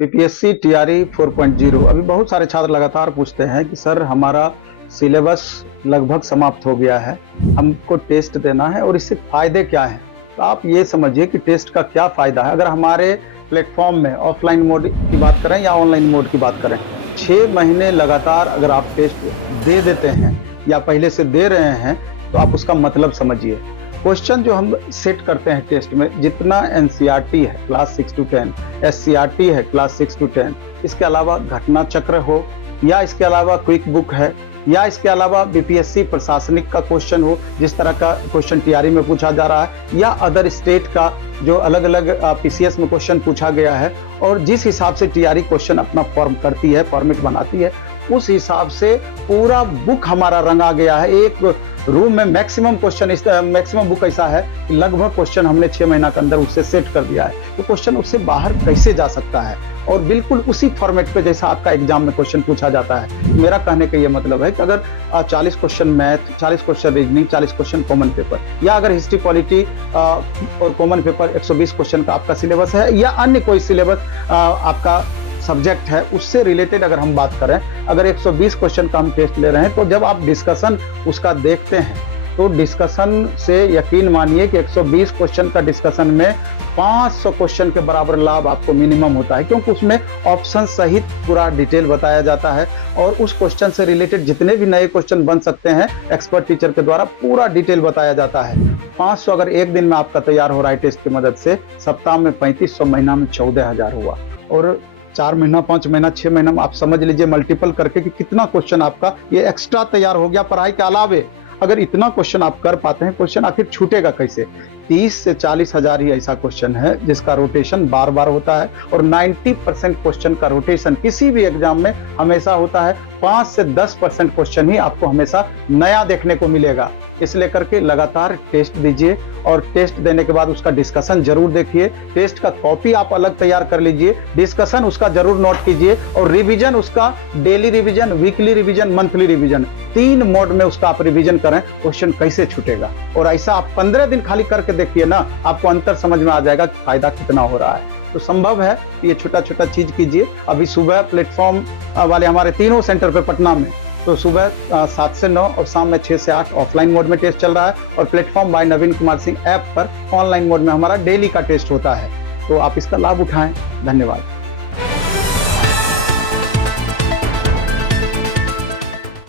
PPSC TRE 4.0 अभी बहुत सारे छात्र लगातार पूछते हैं कि सर हमारा सिलेबस लगभग समाप्त हो गया है, हमको टेस्ट देना है और इससे फायदे क्या हैं। तो आप ये समझिए कि टेस्ट का क्या फ़ायदा है। अगर हमारे प्लेटफॉर्म में ऑफलाइन मोड की बात करें या ऑनलाइन मोड की बात करें, 6 महीने लगातार अगर आप टेस्ट दे देते हैं या पहले से दे रहे हैं तो आप उसका मतलब समझिए। क्वेश्चन जो हम सेट करते हैं टेस्ट में, जितना एनसीईआरटी है क्लास 6 to 10, एससीईआरटी है क्लास 6 to 10, इसके अलावा घटना चक्र हो या इसके अलावा क्विक बुक है या इसके अलावा बीपीएससी प्रशासनिक का क्वेश्चन हो, जिस तरह का क्वेश्चन टीआरई में पूछा जा रहा है, या अदर स्टेट का जो अलग अलग पीसीएस में क्वेश्चन पूछा गया है, और जिस हिसाब से टीआरई क्वेश्चन अपना फॉर्म करती है, फॉर्मेट बनाती है, उस हिसाब से पूरा बुक हमारा रंगा गया है। एक रूम में मैक्सिमम बुक ऐसा है कि लगभग क्वेश्चन हमने 6 महीना के अंदर उससे सेट कर दिया है। तो क्वेश्चन उससे बाहर कैसे जा सकता है, और बिल्कुल उसी फॉर्मेट पे जैसा आपका एग्जाम में क्वेश्चन पूछा जाता है। मेरा कहने का ये मतलब है कि अगर 40 question math, 40 question reasoning, 40 question common paper, या अगर हिस्ट्री पॉलिटी और कॉमन पेपर 120 क्वेश्चन का आपका सिलेबस है, या अन्य कोई सिलेबस आपका सब्जेक्ट है, उससे रिलेटेड अगर हम बात करें, अगर 120 क्वेश्चन का हम टेस्ट ले रहे हैं, तो जब आप डिस्कशन उसका देखते हैं तो डिस्कशन से यकीन मानिए कि 120 क्वेश्चन का डिस्कशन में 500 क्वेश्चन के बराबर लाभ आपको मिनिमम होता है, क्योंकि उसमें ऑप्शन सहित पूरा डिटेल बताया जाता है और उस क्वेश्चन से रिलेटेड जितने भी नए क्वेश्चन बन सकते हैं एक्सपर्ट टीचर के द्वारा पूरा डिटेल बताया जाता है। 500 अगर एक दिन में आपका तैयार हो रहा है टेस्ट की मदद से, सप्ताह में 3500, महीना में 14,000 हुआ, और 4 महीना, 5 महीना, 6 महीना में आप समझ लीजिए मल्टीपल करके कि कितना क्वेश्चन आपका ये एक्स्ट्रा तैयार हो गया पढ़ाई के अलावे। अगर इतना क्वेश्चन आप कर पाते हैं, क्वेश्चन आखिर छूटेगा कैसे। 30 से 40 हजार ही ऐसा क्वेश्चन है जिसका रोटेशन बार बार होता है, और 90% क्वेश्चन का रोटेशन किसी भी एग्जाम में हमेशा होता है। 5 से 10% क्वेश्चन ही आपको हमेशा नया देखने को मिलेगा। इसलिए करके लगातार टेस्ट दीजिए, और टेस्ट देने के बाद उसका डिस्कशन जरूर देखिए। टेस्ट का कॉपी आप अलग तैयार कर लीजिए, डिस्कशन उसका जरूर नोट कीजिए, और रिवीजन उसका daily revision, weekly revision, monthly revision, 3 mode में उसका आप रिवीजन करें। क्वेश्चन कैसे छूटेगा, और ऐसा आप 15 दिन खाली करके देखिए ना, आपको अंतर समझ में आ जाएगा कि फायदा कितना हो रहा है। तो संभव है ये छोटा छोटा चीज कीजिए। अभी सुबह प्लेटफॉर्म वाले हमारे तीनों सेंटर पे पटना में, तो सुबह 7 से 9 और शाम में 6 से 8 ऑफलाइन मोड में टेस्ट चल रहा है, और प्लेटफॉर्म बाय नवीन कुमार सिंह ऐप पर ऑनलाइन मोड में हमारा डेली का टेस्ट होता है। तो आप इसका लाभ उठाएं। धन्यवाद।